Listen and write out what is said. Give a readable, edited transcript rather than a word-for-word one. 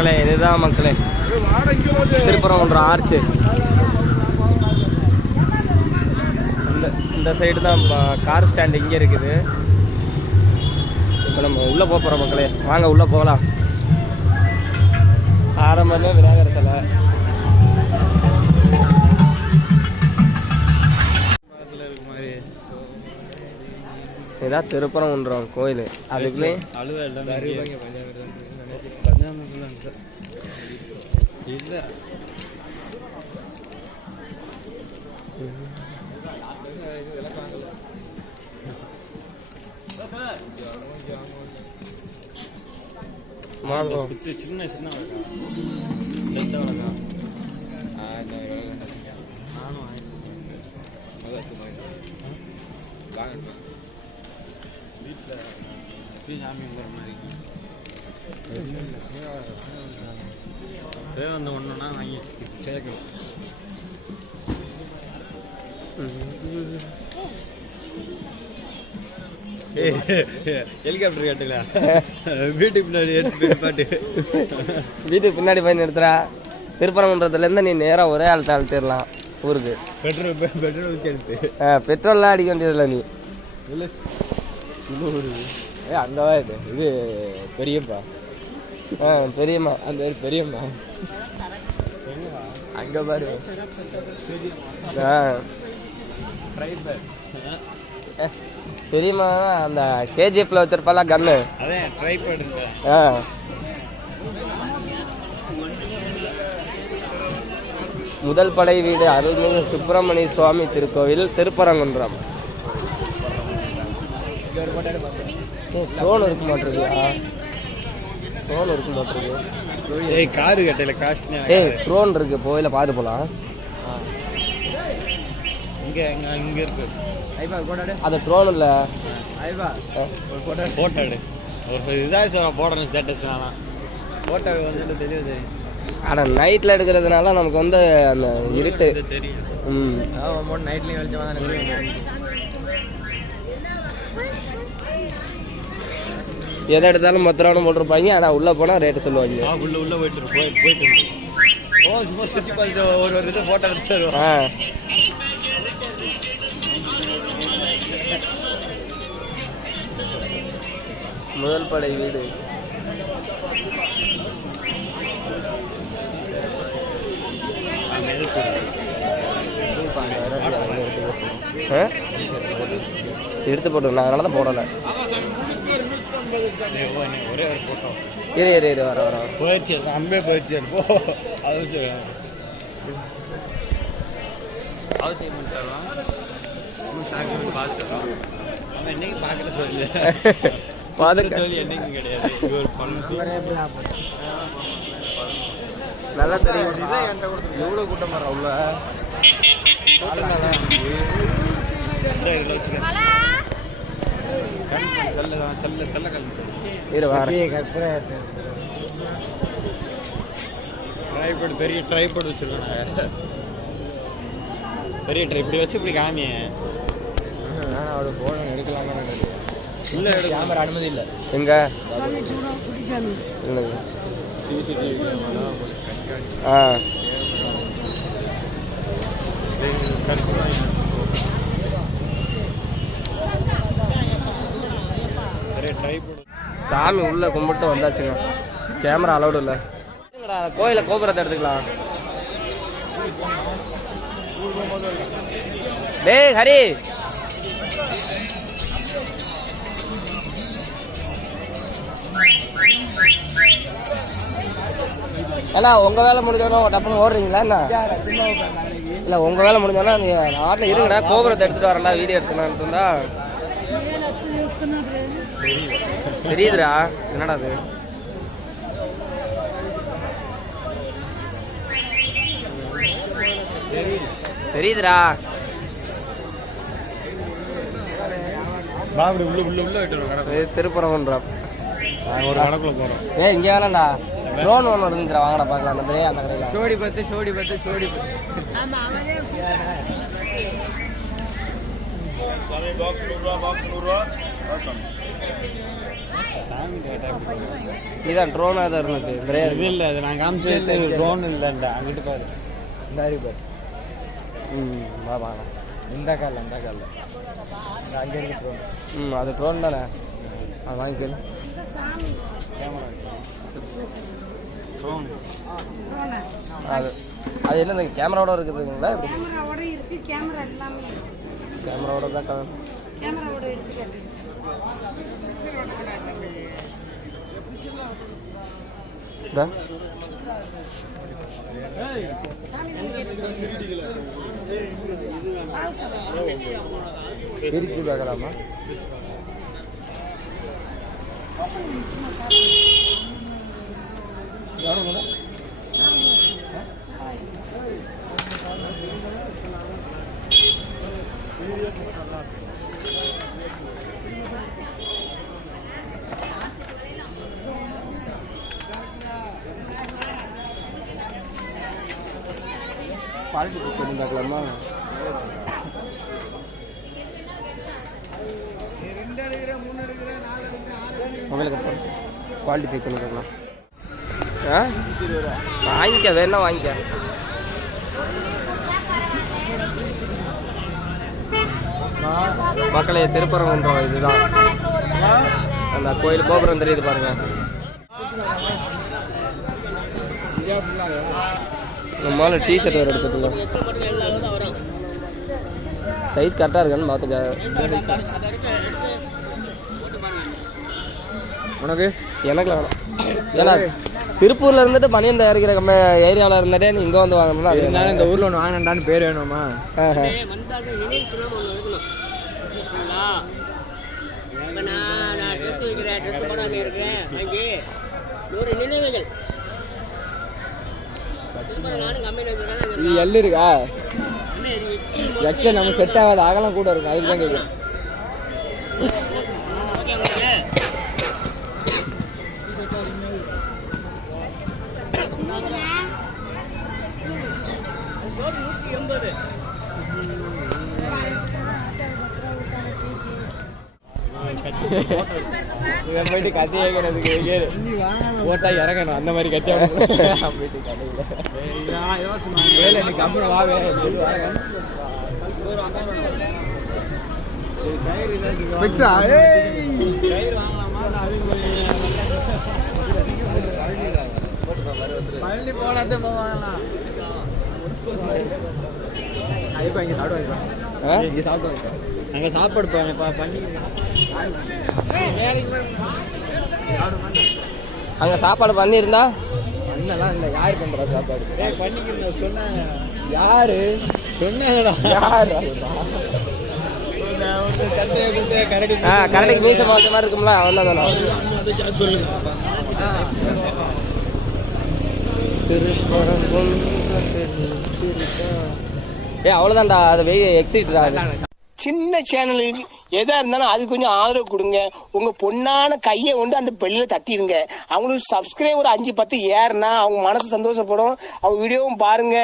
மக்களே, இதுதான் மக்களே திருப்பரங்குன்றம் ஆர்ச்சு. இந்த சைடு தான் கார் ஸ்டாண்ட் இங்கே இருக்குது. இப்போ நம்ம உள்ளே போக போகிறோம் மக்களே, வாங்க உள்ளே போகலாம். ஆரம்பமே விநாயகர் சிலை. இதான் திருப்பரங்குன்றம் கோயில். அதுக்குள்ளே சின்ன சின்ன வீட்டில் சாமி மாதிரி வந்து ஒன்றுனா வாங்கி சேர்க்கணும். ஹெலிகாப்டர் கேட்டுல வீட்டுக்கு பின்னாடி பாட்டு வீட்டுக்கு பின்னாடி போய் நிறுத்துறா. திருப்பரங்குன்றத்துலேருந்து நீ நேராக ஒரே ஆள் தாழ்த்திடலாம் ஊருக்கு. பெட்ரோல்லாம் அடிக்க வேண்டியதில்லை நீ. இல்லை அங்கேவா இது பெரியப்பா. பெரியம்மா அந்த பெரியம்மா அங்கே பாரு. பெரியம்மா அந்த கேஜிஎஃப்ல வச்சிருப்பால கன்னு. முதல் படை வீடு அருள்மிகு சுப்பிரமணிய சுவாமி திருக்கோவில் திருப்பரங்குன்றம். ட்ரோன் இருக்க மாட்டிருக்குயா? ட்ரோன் இருக்க மாட்டிருக்கு. காரு கட்டையில காசு. ட்ரோன் இருக்கு, போயில பார்த்து போலாம். இங்க இங்க இருக்கு அது ட்ரோன் இல்ல. போட்டோ எடு. ஒரு இதாக சார் போடணும் ஸ்டேட்டஸ். போட்டோ வந்துட்டு தெரியுது. ஆனால் நைட்டில் எடுக்கிறதுனால நமக்கு வந்து அந்த இருட்டு தெரியும். நைட்லேயும் வெளிச்சமாக எதை எடுத்தாலும் 10 ரூபான்னு போட்டிருப்பாங்க. ஆனால் உள்ளே போனால் ரேட்டு சொல்லுவாங்க. உள்ளே போயிட்டு சும்மா சுற்றி பார்த்துட்டு ஒரு இது ஃபோட்டோ எடுத்து தருவோம். முதல் படை வீடு. எடுத்து போட்டு நான் அதனால தான் போடலை. ஒரே ஒரு போட்டோ இரு வர போயிடுச்சு. அம்பே போயிடுச்சு. அவசியம் பண்ணிட்டாரலாம். அவன் என்னைக்கு பார்க்குற சொல்லு. சொல்லி என்னைக்கும் கிடையாது. நல்லா தெரியும். எவ்வளோ கூட்டம் வர உள்ள பெரிய ட்ரைபோர்ட் வச்சிருக்காங்க. பெரிய ட்ரை இப்படி வச்சு இப்படி காமிய அவளோட போன எடுக்கலாமா? இல்லை கேமரா அனுமதி இல்லை. எங்க சாமி உள்ள கும்பிட்டு வந்தாச்சுங்க. கேமரா அலௌடு இல்லை. கோயில கோபுரத்தை எடுத்துக்கலாம். டேய் ஹரி, ஏன்னா உங்க வேலை முடிஞ்சோன்னா டப்புன்னு ஓடுறீங்களா என்ன? இல்லை உங்க வேலை முடிஞ்சோன்னா நீ நாட்டில் இருங்கடா, கோபுரத்தை எடுத்துட்டு வரல வீடியோ எடுத்துனான்னு இருந்தா தெரியுதுடா. என்னடா அது? தெரியுதுடா. திருப்பரங்குன்றம் ஒரு கணக்குள்ள போறோம். இங்க வேணாம்டா, ட்ரோன் ஒன்று இருந்துச்சுடா. வாங்கடா பார்க்கலாம். அந்த பெரிய அந்த கடையில் சோடி பத்து. பாக்ஸ் 100 ரூபா. இதான் ட்ரோனாக தான் இருந்துச்சு. இது இல்லை, அது நான் காமிச்சது ட்ரோன் இல்லைண்டா. அங்கிட்டு பாரு, இந்த அறிவு பாரு. வாங்க. இந்த காலில் அங்கே இருக்கு ட்ரோன். அது ட்ரோன் தானே, அது வாங்கிக்கல. ட்ரோன் அது என்ன கேமராவோட இருக்குதுங்களா? கேமராவோட இருக்கு. கேமரா எல்லாமே கேமராவோட தான். கேமராவோட இருக்கு. இருக்கு பார்க்கலாமா? குவாலிட்டி செக் பண்ணி பார்க்கலாமா? மொபைலுக்கு அப்புறம் குவாலிட்டி செக் பண்ணி பார்க்கலாம். வாங்கிக்க, வேணா வாங்கிக்க. மக்களே, திருப்பரங்குன்றம் இதுதான். அந்த கோயில் கோபுரம் தெரியுது பாருங்க. நம்மளால டிஷர்ட் வேறு எடுத்துக்கலாம். சைஸ் கரெக்டாக இருக்கான்னு பார்த்துக்க. உனக்கு எனக்கு வேணாம். ஏன்னா திருப்பூர்ல இருந்துட்டு பனியன் தயாரிக்கிற ஏரியாவில் இருந்துட்டே நீ இங்கே வந்து வாங்கணும்னா இருந்தாலும் இந்த ஊரில் ஒன்று வாங்கினான்னு பேர் வேணுமா? இது எள்ளு இருக்கா? எக்ஸல் நமக்கு செட் ஆகாது, அகலம் கூட இருக்கும். அதுக்கு தான் கேட்குறேன். இவன் போயிட்டு கத்தி கேட்கறதுக்கு போட்டா இறங்கணும். அந்த மாதிரி கத்தி போயிட்டு கடையில் எனக்கு அப்புறம் வா வேற பழனி போனது வாங்கலாம். இப்போ இங்கே சாப்பிடுவாங்க. இங்கே சாப்பிடுவாங்க. அங்கே சாப்பாடு பண்ணி அங்கே சாப்பாடு பண்ணியிருந்தா அண்ணெல்லாம் இல்லை. யார் பண்ணுறா சாப்பாடு? பண்ணிக்கிறேன் சொன்னாங்க. யாரு சொன்னாங்கடா? யார்? கரடிக்கு மீச மாச மாதிரி இருக்கும்ல, அவன் தான் அவ்வளோதான்டா. அது எக்ஸிட்ரா. சின்ன சேனலுக்கு எதா இருந்தாலும் அது கொஞ்சம் ஆதரவு கொடுங்க. உங்க பொண்ணான கையை கொண்டு அந்த பெல்லில தட்டிடுங்க. அவங்களுக்கு சப்ஸ்கிரைபர் 5-10 ஏறுனா அவங்க மனசு சந்தோஷப்படும். அவங்க வீடியோவும் பாருங்க.